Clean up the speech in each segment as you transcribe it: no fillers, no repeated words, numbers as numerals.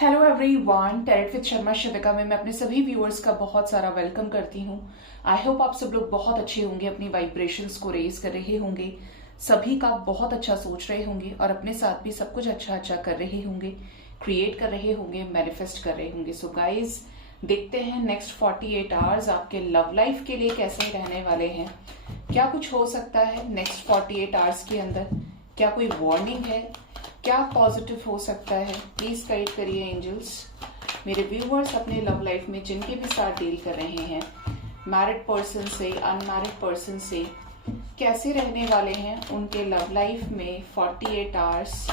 Hello everyone, tarot with Sharma Shivika में मैं अपने सभी व्यूअर्स का बहुत सारा वेलकम करती हूँ। आई होप आप सब लोग बहुत अच्छे होंगे, अपनी वाइब्रेशंस को रेज कर रहे होंगे, सभी का बहुत अच्छा सोच रहे होंगे और अपने साथ भी सब कुछ अच्छा अच्छा कर रहे होंगे, क्रिएट कर रहे होंगे, मैनिफेस्ट कर रहे होंगे। सो गाइज, देखते हैं नेक्स्ट 48 आवर्स आपके लव लाइफ के लिए कैसे रहने वाले हैं। क्या कुछ हो सकता है नेक्स्ट 48 आवर्स के अंदर? क्या कोई वार्निंग है? क्या पॉजिटिव हो सकता है? प्लीज गाइड करिए एंजल्स। मेरे व्यूअर्स अपने लव लाइफ में जिनके भी साथ डील कर रहे हैं, मैरिड पर्सन से, अनमैरिड पर्सन से, कैसे रहने वाले हैं उनके लव लाइफ में 48 आवर्स,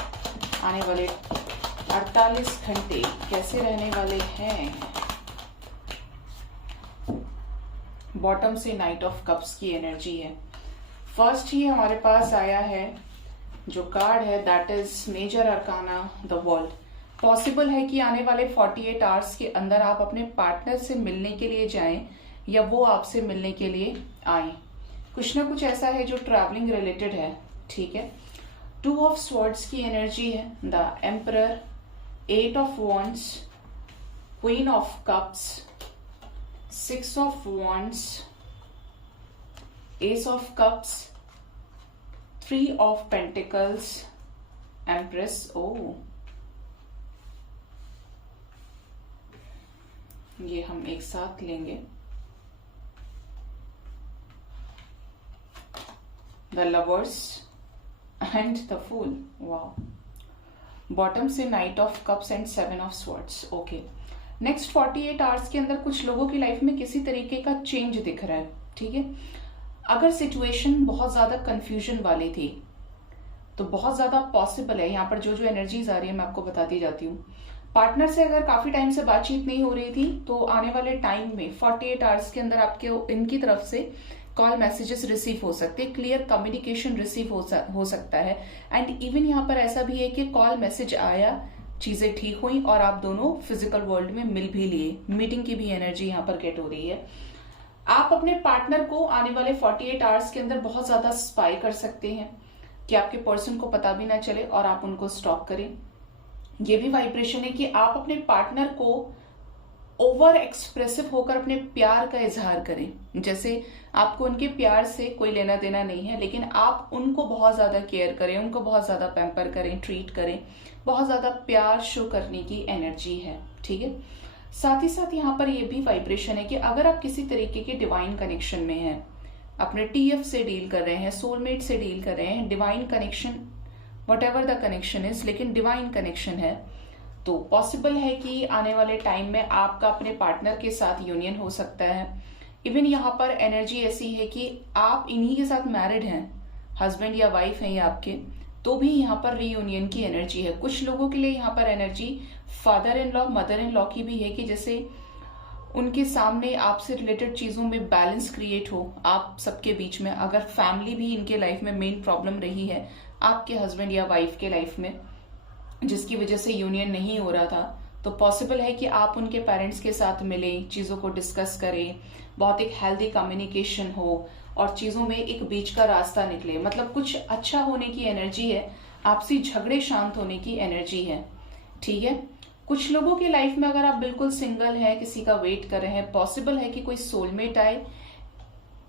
आने वाले 48 घंटे कैसे रहने वाले हैं। बॉटम से नाइट ऑफ कप्स की एनर्जी है। फर्स्ट ही हमारे पास आया है जो कार्ड है, that is major arcana the world. Possible है कि आने वाले 48 आवर्स के अंदर आप अपने पार्टनर से मिलने के लिए जाएं या वो आपसे मिलने के लिए आए। कुछ ना कुछ ऐसा है जो ट्रैवलिंग रिलेटेड है, ठीक है। 2 ऑफ स्वॉर्ड्स की एनर्जी है, the emperor, 8 of wands, queen of cups, 6 of wands, ace of cups, 3 of pentacles, empress. ओ, ये हम एक साथ लेंगे। The lovers and the fool. वाह। बॉटम से knight of cups and 7 of swords. Okay, next 48 hours के अंदर कुछ लोगों की लाइफ में किसी तरीके का चेंज दिख रहा है, ठीक है। अगर सिचुएशन बहुत ज्यादा कंफ्यूजन वाली थी तो बहुत ज्यादा पॉसिबल है, यहाँ पर जो जो एनर्जीज आ रही है मैं आपको बताती जाती हूँ। पार्टनर से अगर काफी टाइम से बातचीत नहीं हो रही थी तो आने वाले टाइम में 48 आवर्स के अंदर आपके इनकी तरफ से कॉल मैसेजेस रिसीव हो सकते हैं, क्लियर कम्युनिकेशन रिसीव हो सकता है। एंड इवन यहाँ पर ऐसा भी है कि कॉल मैसेज आया, चीजें ठीक हुई और आप दोनों फिजिकल वर्ल्ड में मिल भी लिए। मीटिंग की भी एनर्जी यहाँ पर गेट हो रही है। आप अपने पार्टनर को आने वाले 48 आवर्स के अंदर बहुत ज्यादा स्पाई कर सकते हैं कि आपके पर्सन को पता भी ना चले और आप उनको स्टॉक करें। ये भी वाइब्रेशन है कि आप अपने पार्टनर को ओवर एक्सप्रेसिव होकर अपने प्यार का इजहार करें। जैसे आपको उनके प्यार से कोई लेना देना नहीं है, लेकिन आप उनको बहुत ज्यादा केयर करें, उनको बहुत ज्यादा पैम्पर करें, ट्रीट करें, बहुत ज्यादा प्यार शो करने की एनर्जी है, ठीक है। साथ ही साथ यहाँ पर ये भी वाइब्रेशन है कि अगर आप किसी तरीके के डिवाइन कनेक्शन में हैं, अपने टीएफ से डील कर रहे हैं, सोलमेट से डील कर रहे हैं, divine connection, what ever the connection is, लेकिन डिवाइन कनेक्शन है, तो पॉसिबल है कि आने वाले टाइम में आपका अपने पार्टनर के साथ यूनियन हो सकता है। इवन यहाँ पर एनर्जी ऐसी है कि आप इन्हीं के साथ मैरिड हैं, हस्बैंड या वाइफ हैं ये आपके, तो भी यहाँ पर रीयूनियन की एनर्जी है। कुछ लोगों के लिए यहाँ पर energy father in law, mother in law की भी है कि जैसे उनके सामने आपसे रिलेटेड चीजों में बैलेंस क्रिएट हो आप सबके बीच में। अगर फैमिली भी इनके लाइफ में मेन प्रॉब्लम रही है आपके हस्बैंड या वाइफ के लाइफ में, जिसकी वजह से यूनियन नहीं हो रहा था, तो पॉसिबल है कि आप उनके पेरेंट्स के साथ मिलें, चीजों को डिस्कस करें, बहुत एक हेल्दी कम्युनिकेशन हो और चीजों में एक बीच का रास्ता निकले। मतलब कुछ अच्छा होने की एनर्जी है, आपसी झगड़े शांत होने की एनर्जी है, ठीक है। कुछ लोगों की लाइफ में अगर आप बिल्कुल सिंगल है, किसी का वेट कर रहे हैं, पॉसिबल है कि कोई सोलमेट आए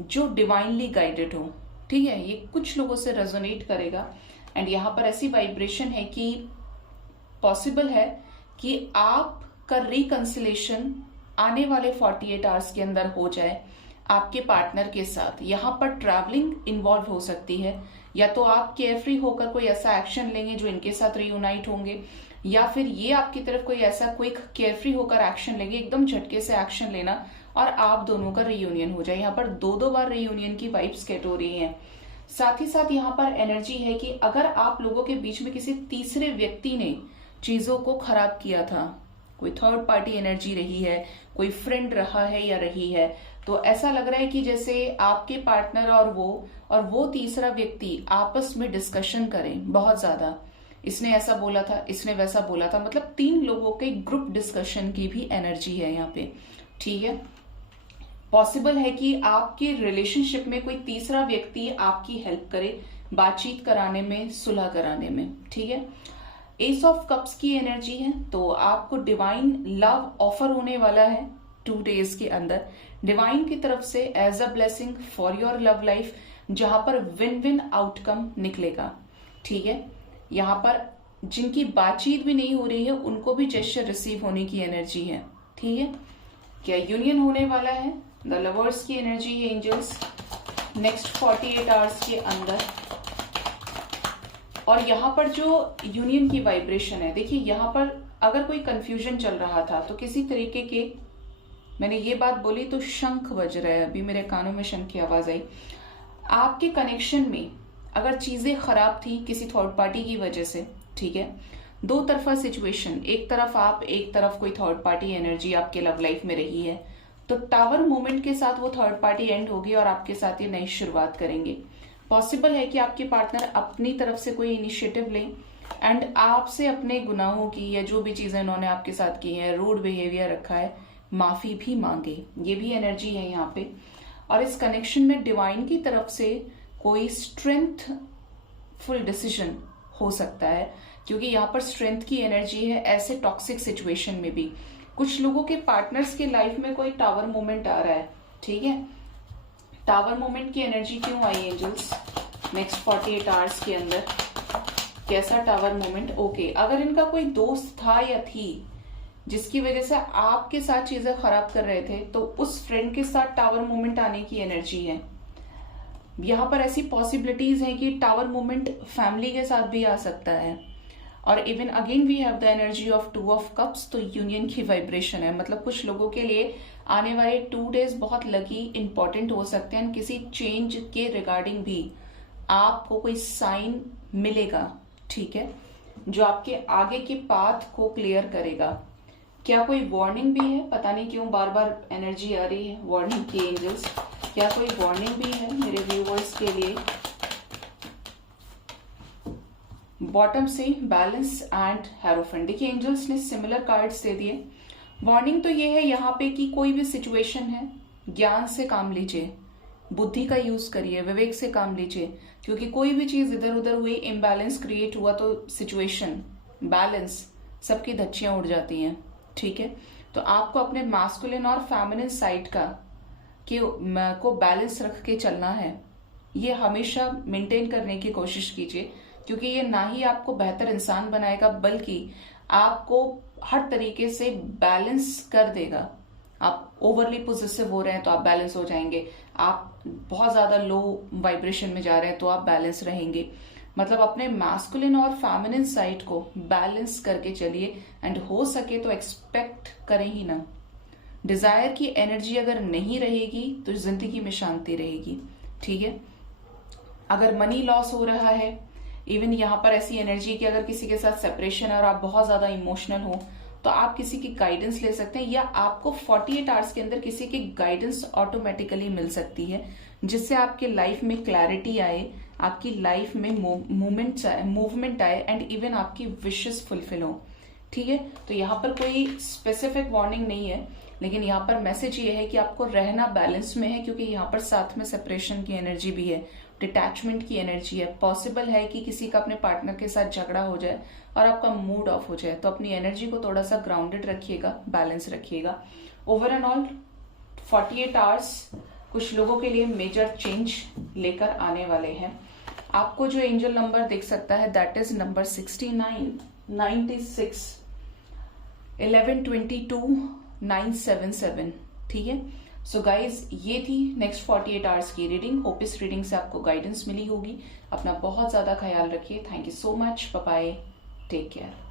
जो डिवाइनली गाइडेड हो, ठीक है। ये कुछ लोगों से रेजोनेट करेगा। एंड यहाँ पर ऐसी वाइब्रेशन है कि पॉसिबल है कि आपका रिकंसिलेशन आने वाले 48 आवर्स के अंदर हो जाए आपके पार्टनर के साथ। यहाँ पर ट्रैवलिंग इन्वॉल्व हो सकती है, या तो आप केयरफ्री होकर कोई ऐसा एक्शन लेंगे जो इनके साथ रीयूनाइट होंगे, या फिर ये आपकी तरफ कोई ऐसा क्विक केयरफ्री होकर एक्शन लेंगे, एकदम झटके से एक्शन लेना और आप दोनों का रीयूनियन हो जाए। यहाँ पर 2-2 बार रीयूनियन की वाइब्स गेट हो रही हैं। साथ ही साथ यहाँ पर एनर्जी है कि अगर आप लोगों के बीच में किसी तीसरे व्यक्ति ने चीजों को खराब किया था, कोई थर्ड पार्टी एनर्जी रही है, कोई फ्रेंड रहा है या रही है, तो ऐसा लग रहा है कि जैसे आपके पार्टनर और वो तीसरा व्यक्ति आपस में डिस्कशन करें बहुत ज्यादा। इसने ऐसा बोला था, इसने वैसा बोला था, मतलब 3 लोगों के ग्रुप डिस्कशन की भी एनर्जी है यहाँ पे, ठीक है। पॉसिबल है कि आपके रिलेशनशिप में कोई तीसरा व्यक्ति आपकी हेल्प करे बातचीत कराने में, सुलह कराने में, ठीक है। एस ऑफ कप्स की एनर्जी है, तो आपको डिवाइन लव ऑफर होने वाला है 2 डेज के अंदर डिवाइन की तरफ से as a blessing for your love life, जहां पर विन विन आउटकम निकलेगा। ठीक है, यहाँ पर जिनकी बातचीत भी नहीं हो रही है उनको भी जेस्चर रिसीव होने की एनर्जी है। ठीक है, क्या यूनियन होने वाला है, द लवर्स की एनर्जी है एंजल्स नेक्स्ट 48 आवर्स के अंदर। और यहाँ पर जो यूनियन की वाइब्रेशन है, देखिए यहाँ पर अगर कोई कंफ्यूजन चल रहा था तो किसी तरीके के, मैंने ये बात बोली तो शंख बज रहा है, अभी मेरे कानों में शंख की आवाज आई। आपके कनेक्शन में अगर चीजें खराब थी किसी थर्ड पार्टी की वजह से, ठीक है, दो तरफा सिचुएशन, एक तरफ आप, एक तरफ कोई थर्ड पार्टी एनर्जी आपके लव लाइफ में रही है, तो टावर मूवमेंट के साथ वो थर्ड पार्टी एंड होगी और आपके साथ ये नई शुरुआत करेंगे। पॉसिबल है कि आपके पार्टनर अपनी तरफ से कोई इनिशिएटिव लें एंड आपसे अपने गुनाहों की या जो भी चीजें उन्होंने आपके साथ की है, रूड बिहेवियर रखा है, माफी भी मांगे। ये भी एनर्जी है यहाँ पे। और इस कनेक्शन में डिवाइन की तरफ से कोई स्ट्रेंथफुल डिसीजन हो सकता है, क्योंकि यहाँ पर स्ट्रेंथ की एनर्जी है ऐसे टॉक्सिक सिचुएशन में भी। कुछ लोगों के पार्टनर्स के लाइफ में कोई टावर मोमेंट आ रहा है। ठीक है, टावर मोमेंट की एनर्जी क्यों आई एंजल्स नेक्स्ट 48 आवर्स के अंदर, कैसा टावर मोमेंट? ओके, अगर इनका कोई दोस्त था या थी जिसकी वजह से आपके साथ चीजें खराब कर रहे थे, तो उस फ्रेंड के साथ टावर मोमेंट आने की एनर्जी है। यहाँ पर ऐसी पॉसिबिलिटीज है कि टावर मोमेंट फैमिली के साथ भी आ सकता है। और even again we have the energy of 2 of cups, तो यूनियन की वाइब्रेशन है। मतलब कुछ लोगों के लिए आने वाले 2 डेज बहुत लकी इंपॉर्टेंट हो सकते हैं। किसी चेंज के रिगार्डिंग भी आपको कोई साइन मिलेगा, ठीक है, जो आपके आगे के पाथ को क्लियर करेगा। क्या कोई वार्निंग भी है? पता नहीं क्यों बार बार एनर्जी आ रही है वार्निंग की एंजल्स। क्या कोई वार्निंग भी है मेरे व्यूअर्स के लिए? बॉटम से बैलेंस एंड हेरोफेंट। देखिए एंजल्स ने सिमिलर कार्ड्स दे दिए। वार्निंग तो ये है यहाँ पे कि कोई भी सिचुएशन है, ज्ञान से काम लीजिए, बुद्धि का यूज करिए, विवेक से काम लीजिए, क्योंकि कोई भी चीज इधर उधर हुई, इम्बैलेंस क्रिएट हुआ तो सिचुएशन बैलेंस सबकी धज्जियां उड़ जाती हैं। ठीक है, तो आपको अपने मास्कुलिन और फेमिनिन साइड को बैलेंस रख के चलना है। ये हमेशा मेंटेन करने की कोशिश कीजिए, क्योंकि ये ना ही आपको बेहतर इंसान बनाएगा बल्कि आपको हर तरीके से बैलेंस कर देगा। आप ओवरली पोजेसिव हो रहे हैं तो आप बैलेंस हो जाएंगे, आप बहुत ज्यादा लो वाइब्रेशन में जा रहे हैं तो आप बैलेंस रहेंगे। मतलब अपने मैस्कुलिन और फेमिनिन साइड को बैलेंस करके चलिए एंड हो सके तो एक्सपेक्ट करें ही ना। डिजायर की एनर्जी अगर नहीं रहेगी तो जिंदगी में शांति रहेगी। ठीक है, अगर मनी लॉस हो रहा है, इवन यहाँ पर ऐसी एनर्जी कि अगर किसी के साथ सेपरेशन है और आप बहुत ज्यादा इमोशनल हो, तो आप किसी की गाइडेंस ले सकते हैं, या आपको 48 आवर्स के अंदर किसी की गाइडेंस ऑटोमेटिकली मिल सकती है, जिससे आपके लाइफ में क्लैरिटी आए, आपकी लाइफ में मूवमेंट आए एंड इवन आपकी विशेस फुलफिल हो। ठीक है, तो यहाँ पर कोई स्पेसिफिक वार्निंग नहीं है, लेकिन यहाँ पर मैसेज ये है कि आपको रहना बैलेंस में है, क्योंकि यहाँ पर साथ में सेपरेशन की एनर्जी भी है, डिटैचमेंट की एनर्जी है। पॉसिबल है कि किसी का अपने पार्टनर के साथ झगड़ा हो जाए और आपका मूड ऑफ हो जाए, तो अपनी एनर्जी को थोड़ा सा ग्राउंडेड रखिएगा, बैलेंस रखिएगा। ओवर एंड ऑल 48 आवर्स कुछ लोगों के लिए मेजर चेंज लेकर आने वाले हैं। आपको जो एंजल नंबर दिख सकता है दैट इज नंबर 69, 96, 11, 22, 977। ठीक है, सो गाइज ये थी नेक्स्ट 48 आवर्स की रीडिंग। होप इस रीडिंग से आपको गाइडेंस मिली होगी। अपना बहुत ज्यादा ख्याल रखिए। Thank you so much, bye bye, take care.